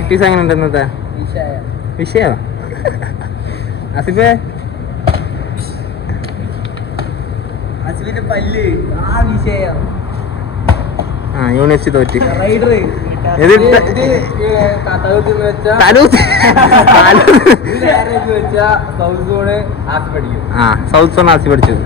Practice എങ്ങനെ ഉണ്ട് ഇന്നത്തെ വിഷയോ? ആസിഫേ യൂണിവേഴ്സിറ്റി തോറ്റ് സൗത്ത് സോൺ ആസി പഠിച്ചു.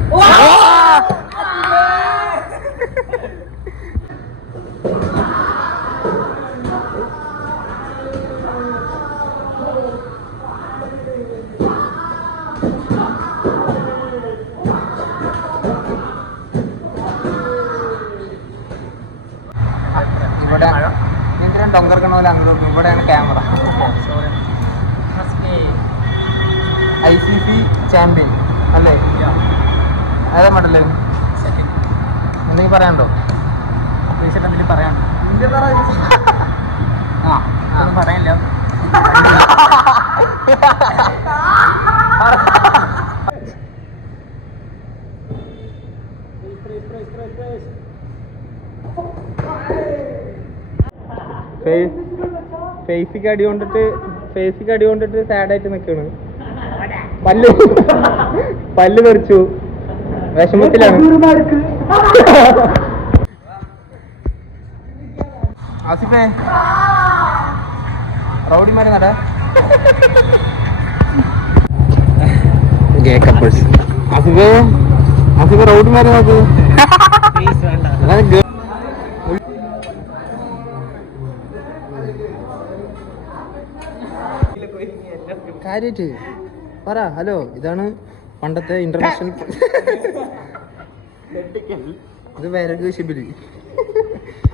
ഇവിടെ ഇതിന് ഡൊങ്കർക്കണ പോലെ അങ്ങോട്ട് ഇവിടെയാണ് ക്യാമറ. ICC ചാമ്പ്യൻ അല്ലേ? ഏതാ മെഡല്? എന്തെങ്കിലും പറയാനുണ്ടോ? എന്തെങ്കിലും പറയാനുണ്ടോ? ഒന്നും പറയാനില്ല. ഫേസിക്ക് അടി കൊണ്ടിട്ട് സാഡായിട്ട് നിൽക്കണ്. പല്ല് തെറിച്ചു, വിഷമത്തിലാണ്. ആസിഫേ റൗഡിമാരെ നട ആസിഫേ റൗഡിമാരെ നോക്ക്. കാര്യായിട്ട് പറ. ഹലോ, ഇതാണ് പണ്ടത്തെ ഇന്റർനാഷണൽ. ഇത് വിറക് ശിബിലി.